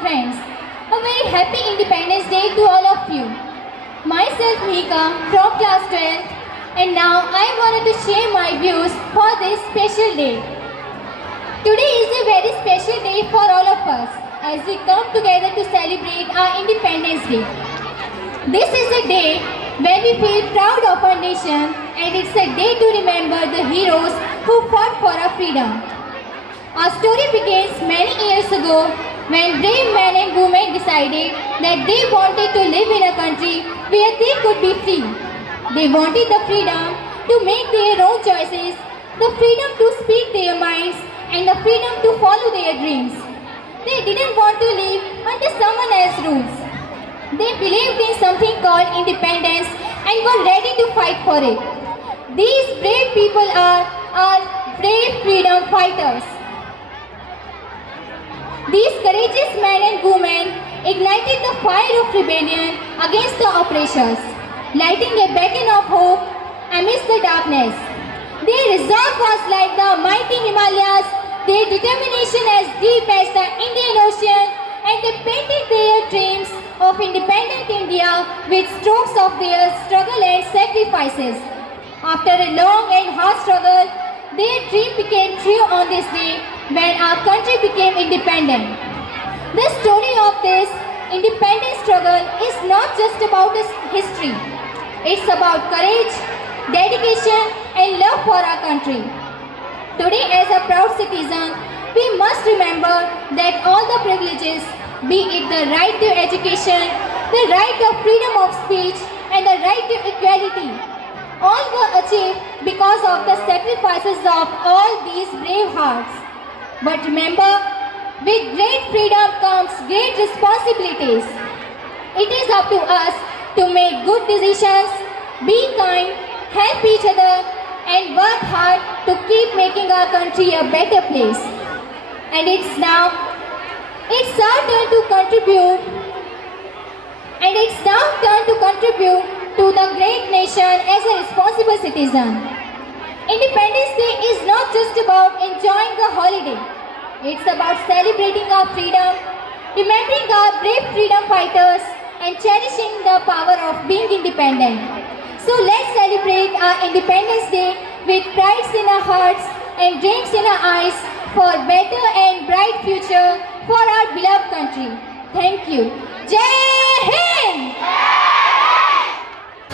friends. A very happy Independence Day to all of you. Myself Mika from class 12 and now I wanted to share my views for this special day. Today is a very special day for all of us as we come together to celebrate our Independence Day. This is a day when we feel proud of our nation and it's a day to remember the heroes who fought for our freedom. Our story begins many years ago when brave men and women decided that they wanted to live in a country where they could be free. They wanted the freedom to make their own choices, the freedom to speak their minds, and the freedom to follow their dreams. They didn't want to live under someone else's rules. They believed in something called independence and were ready to fight for it. These brave people are our brave freedom fighters. These courageous men and women ignited the fire of rebellion against the oppressors, lighting a beacon of hope amidst the darkness. Their resolve was like the mighty Himalayas, their determination as deep as the Indian Ocean, and they painted their dreams of independent India with strokes of their struggle and sacrifices. After a long and hard struggle, their dream became true on this day when our country became independent. The story of this independence struggle is not just about its history. It's about courage, dedication, and love for our country. Today, as a proud citizen, we must remember that all the privileges, be it the right to education, the right of freedom of speech, and the right to equality, all were achieved because of the sacrifices of all these brave hearts. But remember, with great freedom comes great responsibilities. It is up to us to make good decisions, be kind, help each other, and work hard to keep making our country a better place. And it's our turn to contribute, to the great nation as a responsible citizen. Independence Day is not just about enjoying the holiday. It's about celebrating our freedom, remembering our brave freedom fighters, and cherishing the power of being independent. So let's celebrate our Independence Day with pride in our hearts and dreams in our eyes for better and bright future for our beloved country. Thank you. Jai Hind!